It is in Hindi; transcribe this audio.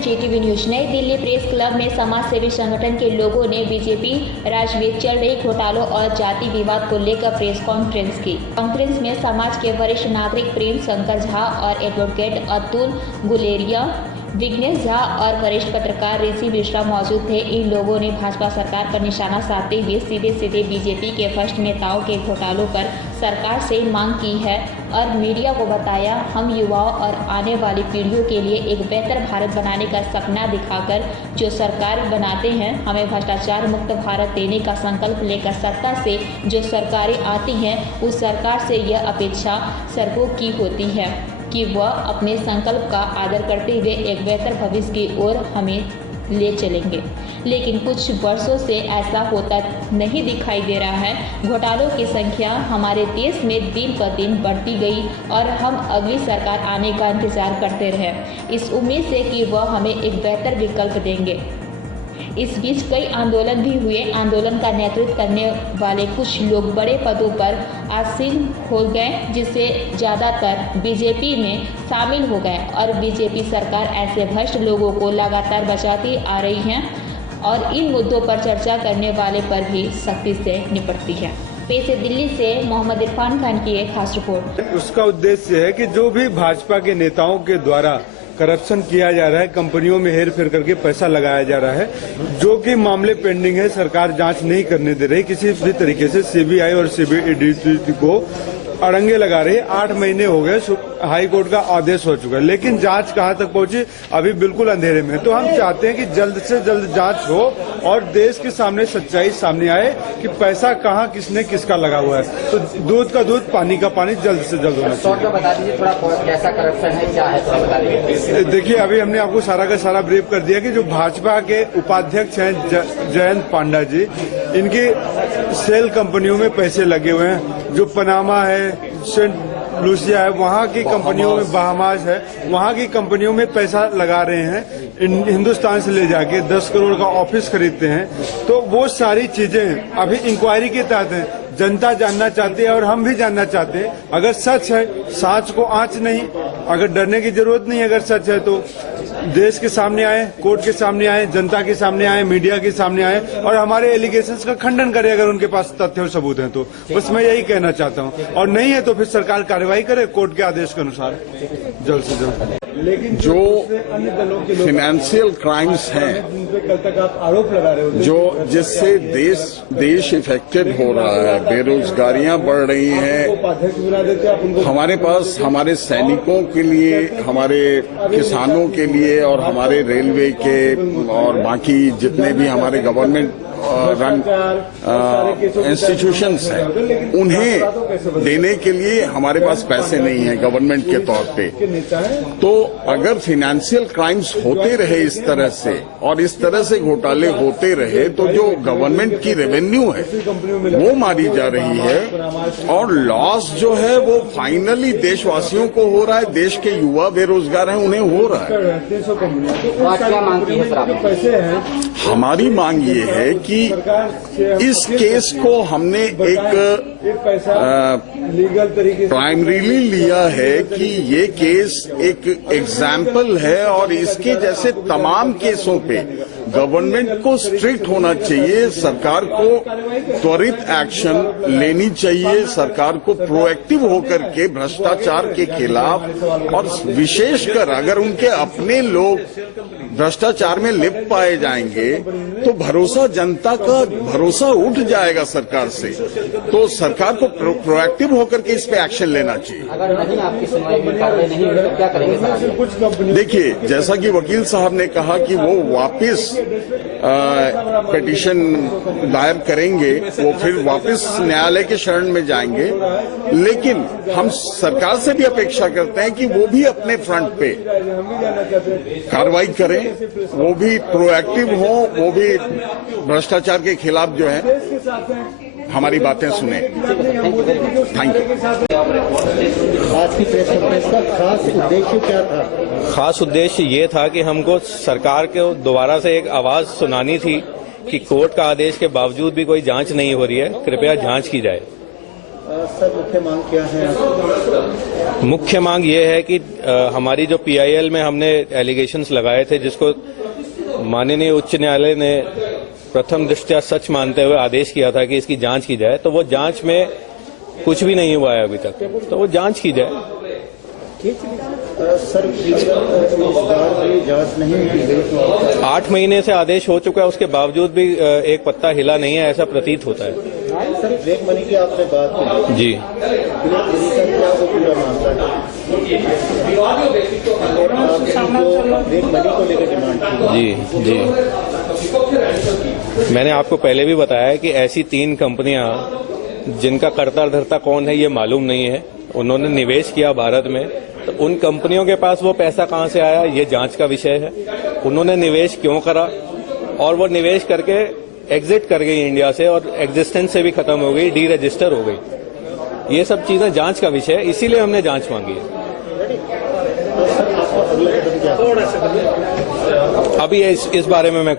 JTV news. नई दिल्ली प्रेस क्लब में समाज सेवी संगठन के लोगों ने बीजेपी राज्य में चल रही घोटालों और जाति विवाद को लेकर प्रेस कॉन्फ्रेंस की। कॉन्फ्रेंस में समाज के वरिष्ठ नागरिक प्रेम शंकर झा और एडवोकेट अतुल गुलेरिया, विघ्नेश झा और वरिष्ठ पत्रकार ऋषि मिश्रा मौजूद थे। इन लोगों ने भाजपा सरकार पर निशाना साधते हुए सीधे बीजेपी के भ्रष्ट नेताओं के घोटालों पर सरकार से मांग की है और मीडिया को बताया, हम युवाओं और आने वाली पीढ़ियों के लिए एक बेहतर भारत बनाने का सपना दिखाकर जो सरकार बनाते हैं, हमें भ्रष्टाचार मुक्त भारत देने का संकल्प लेकर सत्ता से जो सरकारें आती हैं, उस सरकार से यह अपेक्षा सरकों की होती है कि वह अपने संकल्प का आदर करते हुए एक बेहतर भविष्य की ओर हमें ले चलेंगे। लेकिन कुछ वर्षों से ऐसा होता नहीं दिखाई दे रहा है। घोटालों की संख्या हमारे देश में दिन पर दिन बढ़ती गई और हम अगली सरकार आने का इंतजार करते रहे, इस उम्मीद से कि वह हमें एक बेहतर विकल्प देंगे। इस बीच कई आंदोलन भी हुए। आंदोलन का नेतृत्व करने वाले कुछ लोग बड़े पदों पर आसीन हो गए, जिससे ज़्यादातर बीजेपी में शामिल हो गए और बीजेपी सरकार ऐसे भ्रष्ट लोगों को लगातार बचाती आ रही है और इन मुद्दों पर चर्चा करने वाले पर भी सख्ती से निपटती है। पेश है दिल्ली से मोहम्मद इरफान खान की एक खास रिपोर्ट। उसका उद्देश्य है कि जो भी भाजपा के नेताओं के द्वारा करप्शन किया जा रहा है, कंपनियों में हेर फेर करके पैसा लगाया जा रहा है, जो कि मामले पेंडिंग है, सरकार जांच नहीं करने दे रही किसी भी तरीके से। सीबीआई और सीबीआई को अड़ंगे लगा रही है। 8 महीने हो गए, हाई कोर्ट का आदेश हो चुका है, लेकिन जांच कहां तक पहुंची, अभी बिल्कुल अंधेरे में। तो हम चाहते हैं कि जल्द से जल्द जांच हो और देश के सामने सच्चाई सामने आए कि पैसा कहां किसने किसका लगा हुआ है। तो दूध का दूध, पानी का पानी जल्द से जल्द होना चाहिए। बता दीजिए थोड़ा कैसा करप्शन है, क्या है, थोड़ा बता दीजिए। देखिए, अभी हमने आपको सारा का सारा ब्रीफ कर दिया कि जो भाजपा के उपाध्यक्ष हैं जयंत पांडा जी, इनकी सेल कंपनियों में पैसे लगे हुए हैं। जो पनामा है, सेंट लूसिया है, वहाँ की कंपनियों में, बहामास है, वहाँ की कंपनियों में पैसा लगा रहे हैं। हिंदुस्तान से ले जाके 10 करोड़ का ऑफिस खरीदते हैं। तो वो सारी चीजें अभी इंक्वायरी के तहत हैं। जनता जानना चाहती है और हम भी जानना चाहते हैं। अगर सच है, सांच को आंच नहीं, अगर डरने की जरूरत नहीं, अगर सच है तो देश के सामने आए, कोर्ट के सामने आए, जनता के सामने आए, मीडिया के सामने आए और हमारे एलिगेशंस का खंडन करें अगर उनके पास तथ्य और सबूत हैं तो। बस मैं यही कहना चाहता हूं। और नहीं है तो फिर सरकार कार्रवाई करे कोर्ट के आदेश के अनुसार जल्द से जल्द। लेकिन जो फाइनेंशियल क्राइम्स हैं, कल तक आप आरोप लगा रहे हो, जो जिससे देश इफेक्टेड हो रहा है, बेरोजगारियां बढ़ रही हैं, हमारे पास हमारे सैनिकों के लिए, हमारे किसानों के लिए और हमारे रेलवे के और बाकी जितने भी हमारे गवर्नमेंट रन इंस्टीट्यूशंस हैं, उन्हें देने के लिए हमारे पास पैसे नहीं है गवर्नमेंट के तौर पे। तो अगर फाइनेंशियल क्राइम्स होते रहे इस तरह से और इस तरह से घोटाले होते रहे, तो जो गवर्नमेंट की रेवेन्यू है वो मारी जा रही है और लॉस जो है वो फाइनली देशवासियों को हो रहा है। देश के युवा बेरोजगार हैं, उन्हें हो रहा है। हमारी मांग ये है कि इस केस को हमने एक लीगल तरीके से प्राइमरीली लिया है कि ये केस एक एग्जाम्पल है और इसके जैसे तमाम केसों पे गवर्नमेंट को स्ट्रिक्ट होना चाहिए। सरकार को त्वरित एक्शन लेनी चाहिए। सरकार को प्रोएक्टिव होकर के भ्रष्टाचार के खिलाफ, और विशेषकर अगर उनके अपने लोग भ्रष्टाचार में लिप्त पाए जाएंगे तो भरोसा, जनता का भरोसा उठ जाएगा सरकार से। तो सरकार को प्रोएक्टिव होकर के इस पे एक्शन लेना चाहिए। अगर नहीं आपकी सुनवाई में कार्रवाई नहीं होगी तो क्या करेंगे सर? देखिए, जैसा कि वकील साहब ने कहा कि वो वापस पिटीशन दायर करेंगे, वो फिर वापस न्यायालय के शरण में जाएंगे। लेकिन हम सरकार से भी अपेक्षा करते हैं कि वो भी अपने फ्रंट पे कार्रवाई करें, वो भी प्रोएक्टिव हो, वो भी भ्रष्टाचार के खिलाफ जो है हमारी बातें सुने। Thank you. आज की प्रेस कॉन्फ्रेंस का खास उद्देश्य क्या था? खास उद्देश्य ये था कि हमको सरकार को दोबारा से एक आवाज सुनानी थी कि कोर्ट का आदेश के बावजूद भी कोई जांच नहीं हो रही है, कृपया जांच की जाए। सर मुख्य मांग क्या है आपकी? मुख्य मांग ये है कि हमारी जो पीआईएल में हमने एलिगेशंस लगाए थे, जिसको माननीय उच्च न्यायालय ने प्रथम दृष्टया सच मानते हुए आदेश किया था कि इसकी जांच की जाए, तो वो जांच में कुछ भी नहीं हुआ है अभी तक, तो वो जांच की जाए। सर इस बार भी जांच नहीं की गई। 8 महीने से आदेश हो चुका है, उसके बावजूद भी एक पत्ता हिला नहीं है, ऐसा प्रतीत होता है। सर ब्रेक मनी की आपने बात की जी, ब्रेक मनी का क्या वो पूरा मामला है? और आपने जो ब्रेक मनी को लेकर डिमांड की जी। मैंने आपको पहले भी बताया कि ऐसी 3 कंपनियां जिनका कर्ता धर्ता कौन है ये मालूम नहीं है, उन्होंने निवेश किया भारत में, तो उन कंपनियों के पास वो पैसा कहां से आया ये जांच का विषय है। उन्होंने निवेश क्यों करा और वो निवेश करके एग्जिट कर गई इंडिया से और एग्जिस्टेंस से भी खत्म हो गई, डी रजिस्टर हो गई। ये सब चीजें जांच का विषय है, इसीलिए हमने जांच मांगी है। तो सर आपका अगला कदम क्या है? अभी इस बारे में मैं कुछ